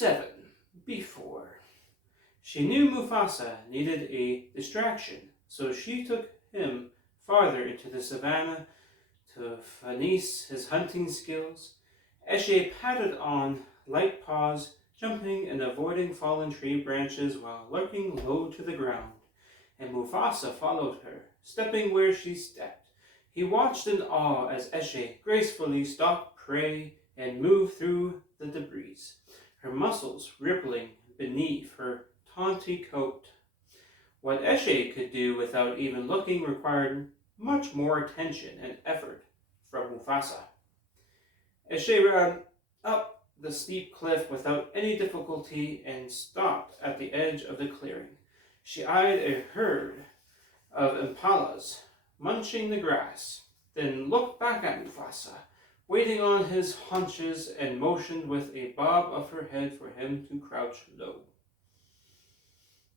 7. Before. She knew Mufasa needed a distraction, so she took him farther into the savannah to finesse his hunting skills. Eshe padded on, light paws, jumping and avoiding fallen tree branches while lurking low to the ground, and Mufasa followed her, stepping where she stepped. He watched in awe as Eshe gracefully stalked prey and moved through the debris, her muscles rippling beneath her tawny coat. What Eshe could do without even looking required much more attention and effort from Mufasa. Eshe ran up the steep cliff without any difficulty and stopped at the edge of the clearing. She eyed a herd of impalas munching the grass, then looked back at Mufasa, waiting on his haunches, and motioned with a bob of her head for him to crouch low.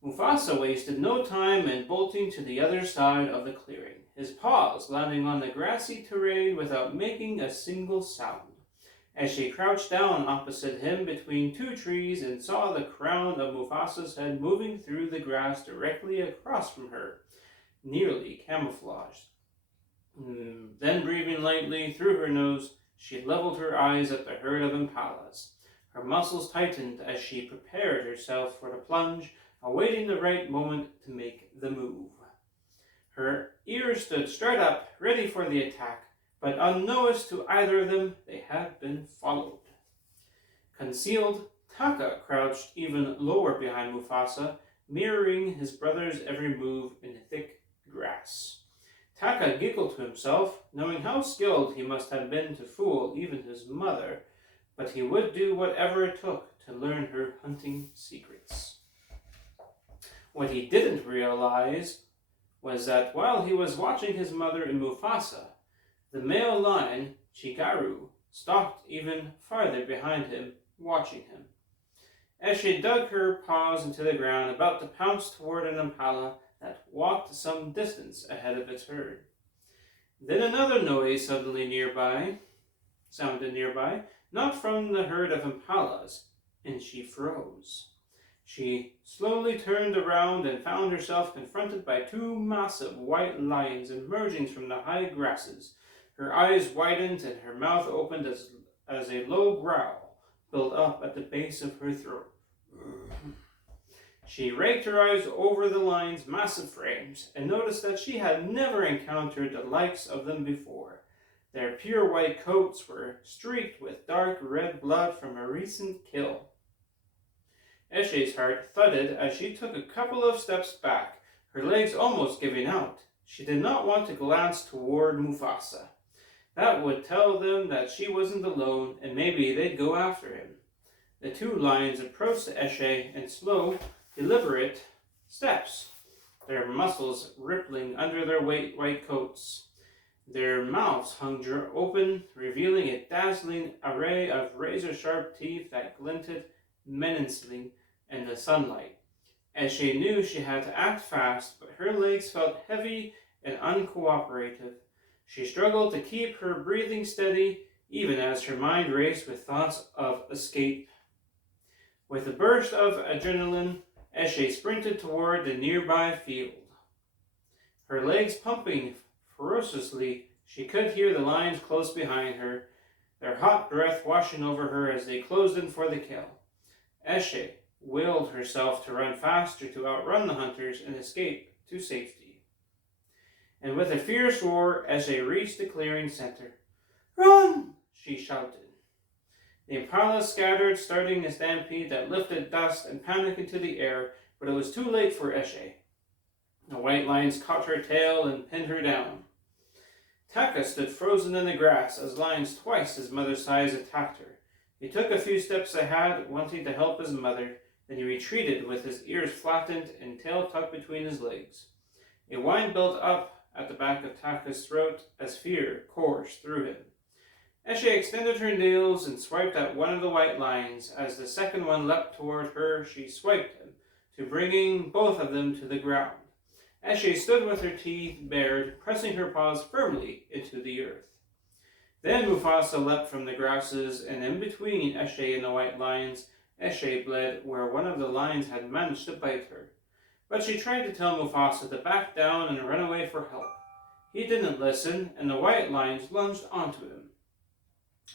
Mufasa wasted no time in bolting to the other side of the clearing, his paws landing on the grassy terrain without making a single sound. As she crouched down opposite him between two trees and saw the crown of Mufasa's head moving through the grass directly across from her, nearly camouflaged. Then, breathing lightly through her nose, she leveled her eyes at the herd of impalas. Her muscles tightened as she prepared herself for the plunge, awaiting the right moment to make the move. Her ears stood straight up, ready for the attack, but unnoticed to either of them, they had been followed. Concealed, Taka crouched even lower behind Mufasa, mirroring his brother's every move in the thick grass. Taka giggled to himself, knowing how skilled he must have been to fool even his mother, but he would do whatever it took to learn her hunting secrets. What he didn't realize was that while he was watching his mother and Mufasa, the male lion, Chikaru, stalked even farther behind him, watching him. As she dug her paws into the ground, about to pounce toward an impala that walked some distance ahead of its herd. Then another noise sounded nearby, not from the herd of impalas, and she froze. She slowly turned around and found herself confronted by two massive white lions emerging from the high grasses. Her eyes widened and her mouth opened as a low growl built up at the base of her throat. She raked her eyes over the lions' massive frames and noticed that she had never encountered the likes of them before. Their pure white coats were streaked with dark red blood from a recent kill. Eshe's heart thudded as she took a couple of steps back, her legs almost giving out. She did not want to glance toward Mufasa. That would tell them that she wasn't alone, and maybe they'd go after him. The two lions approached Eshe in slow, deliberate steps, their muscles rippling under their white coats. Their mouths hung open, revealing a dazzling array of razor-sharp teeth that glinted menacingly in the sunlight. Eshe knew she had to act fast, but her legs felt heavy and uncooperative. She struggled to keep her breathing steady, even as her mind raced with thoughts of escape. With a burst of adrenaline, Eshe sprinted toward the nearby field. Her legs pumping ferociously, she could hear the lions close behind her, their hot breath washing over her as they closed in for the kill. Eshe willed herself to run faster to outrun the hunters and escape to safety. And with a fierce roar, Eshe reached the clearing center. "Run!" she shouted. The impalas scattered, starting a stampede that lifted dust and panic into the air, but it was too late for Eshe. The white lions caught her tail and pinned her down. Taka stood frozen in the grass as lions twice his mother's size attacked her. He took a few steps ahead, wanting to help his mother, then he retreated with his ears flattened and tail tucked between his legs. A whine built up at the back of Taka's throat as fear coursed through him. Eshe extended her nails and swiped at one of the white lions. As the second one leapt toward her, she swiped him, to bringing both of them to the ground. Eshe stood with her teeth bared, pressing her paws firmly into the earth. Then Mufasa leapt from the grasses, and in between Eshe and the white lions, Eshe bled where one of the lions had managed to bite her. But she tried to tell Mufasa to back down and run away for help. He didn't listen, and the white lions lunged onto him.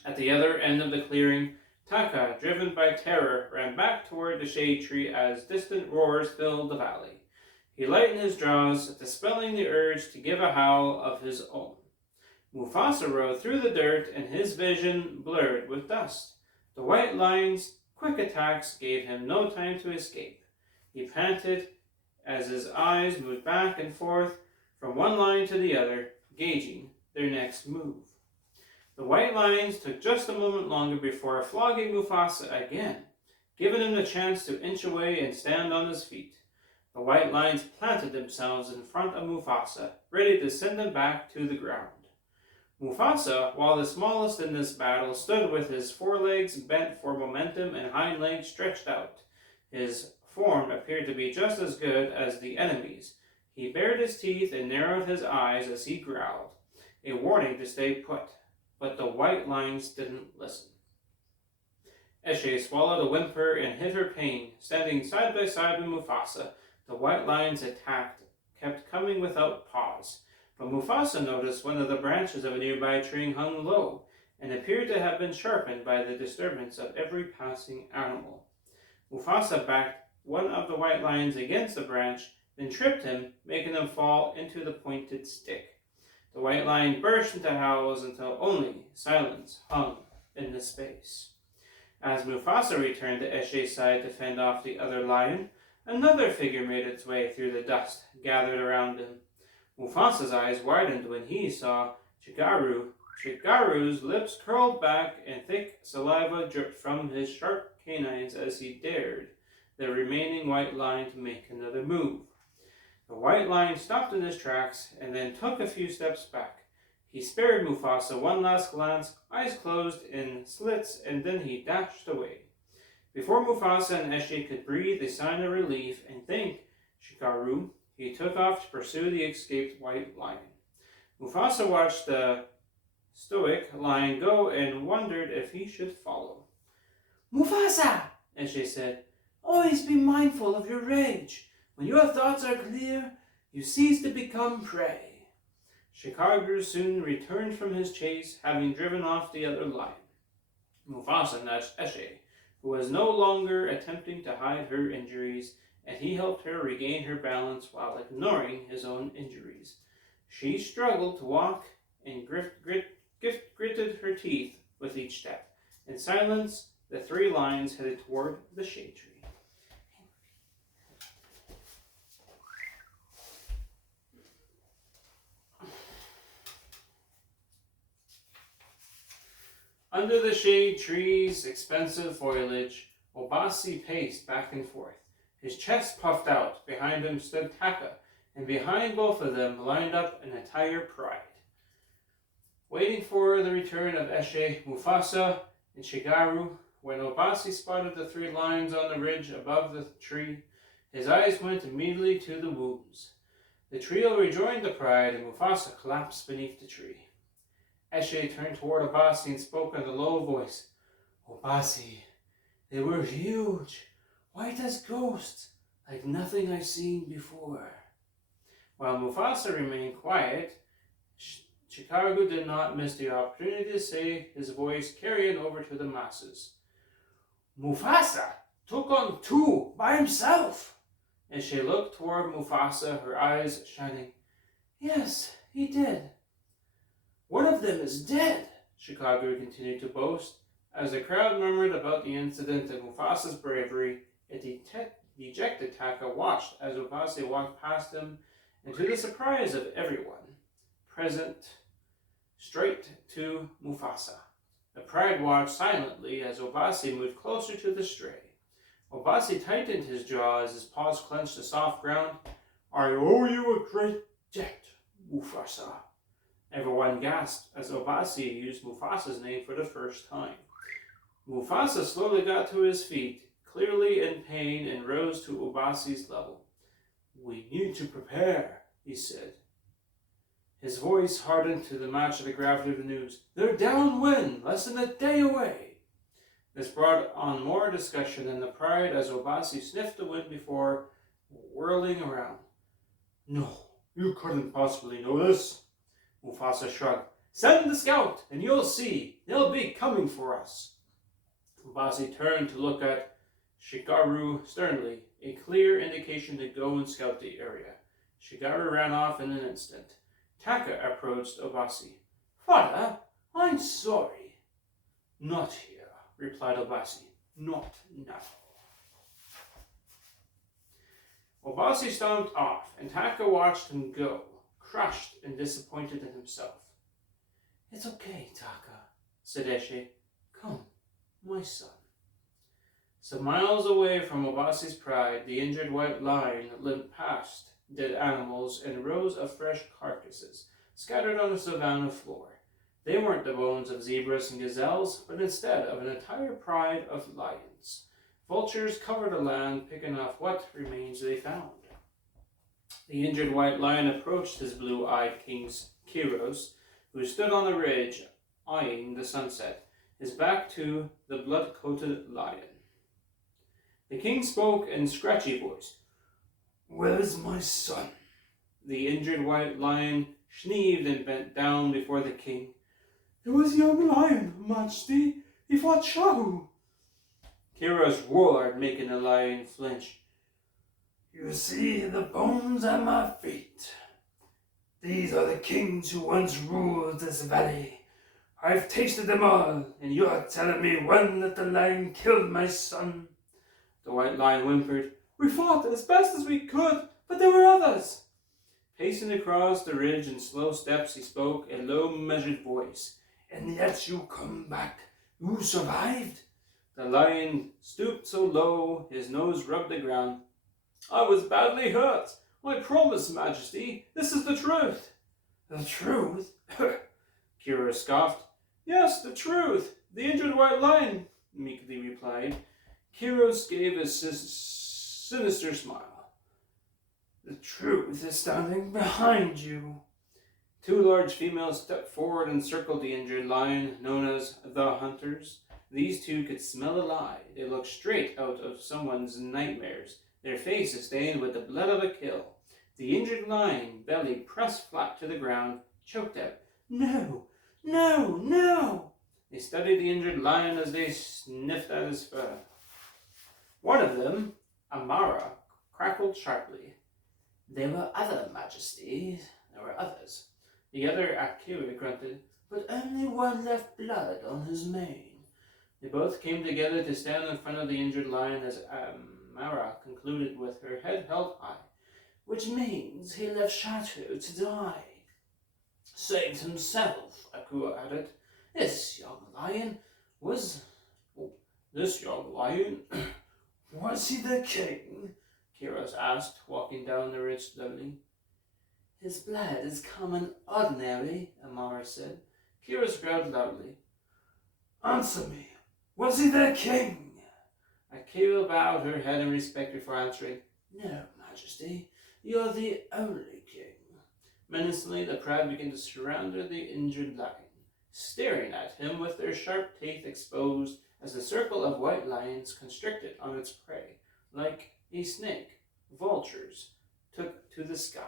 At the other end of the clearing, Taka, driven by terror, ran back toward the shade tree as distant roars filled the valley. He lightened his jaws, dispelling the urge to give a howl of his own. Mufasa rode through the dirt, and his vision blurred with dust. The white lions' quick attacks gave him no time to escape. He panted as his eyes moved back and forth from one lion to the other, gauging their next move. The white lions took just a moment longer before flogging Mufasa again, giving him the chance to inch away and stand on his feet. The white lions planted themselves in front of Mufasa, ready to send him back to the ground. Mufasa, while the smallest in this battle, stood with his forelegs bent for momentum and hind legs stretched out. His form appeared to be just as good as the enemy's. He bared his teeth and narrowed his eyes as he growled, a warning to stay put. But the white lions didn't listen. Eshe swallowed a whimper and hid her pain. Standing side by side with Mufasa, the white lions' attack kept coming without pause. But Mufasa noticed one of the branches of a nearby tree hung low, and appeared to have been sharpened by the disturbance of every passing animal. Mufasa backed one of the white lions against the branch, then tripped him, making him fall into the pointed stick. The white lion burst into howls until only silence hung in the space. As Mufasa returned to Eshe's side to fend off the other lion, another figure made its way through the dust gathered around him. Mufasa's eyes widened when he saw Chikaru. Chikaru's lips curled back and thick saliva dripped from his sharp canines as he dared the remaining white lion to make another move. The white lion stopped in his tracks and then took a few steps back. He spared Mufasa one last glance, eyes closed in slits, and then he dashed away. Before Mufasa and Eshe could breathe a sign of relief and thank Chikaru, he took off to pursue the escaped white lion. Mufasa watched the stoic lion go and wondered if he should follow. "Mufasa," Eshe said, "always be mindful of your rage. When your thoughts are clear, you cease to become prey." Chikaru soon returned from his chase, having driven off the other lion. Mufasa nudged Eshe, who was no longer attempting to hide her injuries, and he helped her regain her balance while ignoring his own injuries. She struggled to walk and gritted her teeth with each step. In silence, the three lions headed toward the shade tree. Under the shade tree's expensive foliage, Obasi paced back and forth. His chest puffed out. Behind him stood Taka, and behind both of them lined up an entire pride. Waiting for the return of Eshe, Mufasa, and Chikaru, when Obasi spotted the three lions on the ridge above the tree, his eyes went immediately to the wounds. The trio rejoined the pride, and Mufasa collapsed beneath the tree. Eshe turned toward Obasi and spoke in a low voice. "Obasi, they were huge, white as ghosts, like nothing I've seen before." While Mufasa remained quiet, Chikaru did not miss the opportunity to say, his voice carrying over to the masses. "Mufasa took on two by himself." Eshe looked toward Mufasa, her eyes shining. "Yes, he did." "One of them is dead," Chikaru continued to boast. As the crowd murmured about the incident and Mufasa's bravery, a dejected Taka watched as Obasi walked past him, and to the surprise of everyone present, straight to Mufasa. The pride watched silently as Obasi moved closer to the stray. Obasi tightened his jaw as his paws clenched the soft ground. "I owe you a great debt, Mufasa." Everyone gasped as Obasi used Mufasa's name for the first time. Mufasa slowly got to his feet, clearly in pain, and rose to Obasi's level. "We need to prepare," he said. His voice hardened to the match of the gravity of the news. "They're downwind, less than a day away." This brought on more discussion than the pride as Obasi sniffed the wind before whirling around. No, you couldn't possibly know this. Mufasa shrugged. Send the scout, and you'll see. They'll be coming for us. Obasi turned to look at Shigaru sternly, a clear indication to go and scout the area. Shigaru ran off in an instant. Taka approached Obasi. Father, I'm sorry. Not here, replied Obasi. Not now. Obasi stomped off, and Taka watched him go, crushed and disappointed in himself. It's okay, Taka, said Eshe. Come, my son. Some miles away from Obasi's pride, the injured white lion limped past dead animals and rows of fresh carcasses scattered on the savannah floor. They weren't the bones of zebras and gazelles, but instead of an entire pride of lions. Vultures covered the land, picking off what remains they found. The injured white lion approached his blue-eyed king Kiros, who stood on the ridge, eyeing the sunset, his back to the blood-coated lion. The king spoke in a scratchy voice. Where is my son? The injured white lion sneezed and bent down before the king. It was young lion, Majesty. He fought Shahu. Kiros roared, making the lion flinch. You see the bones at my feet. These are the kings who once ruled this valley. I've tasted them all, and you're telling me one that the lion killed my son? The white lion whimpered. We fought as best as we could, but there were others. Pacing across the ridge in slow steps, he spoke, a low, measured voice. And yet you come back. You survived? The lion stooped so low, his nose rubbed the ground. I was badly hurt. I promise, Majesty, this is the truth. The truth? Kira scoffed. Yes, the truth. The injured white lion, meekly replied. Kiros gave a sinister smile. The truth is standing behind you. Two large females stepped forward and circled the injured lion, known as the Hunters. These two could smell a lie. They looked straight out of someone's nightmares, their faces stained with the blood of a kill. The injured lion, belly pressed flat to the ground, choked out, No, no, no! They studied the injured lion as they sniffed at his fur. One of them, Amara, crackled sharply. There were other, Majesty. There were others. The other, Akira, grunted, but only one left blood on his mane. They both came together to stand in front of the injured lion as Amara concluded with her head held high. Which means he left Chateau to die. Saved himself, Akira added. This young lion, was he the king? Kiros asked, walking down the ridge slowly. His blood is common ordinary, Amara said. Kiros growled loudly. Answer me. Was he the king? Akira bowed her head in respect before answering. No, Majesty. You're the only king. Menacingly, the crowd began to surround the injured lion, staring at him with their sharp teeth exposed as the circle of white lions constricted on its prey, like a snake vultures took to the sky.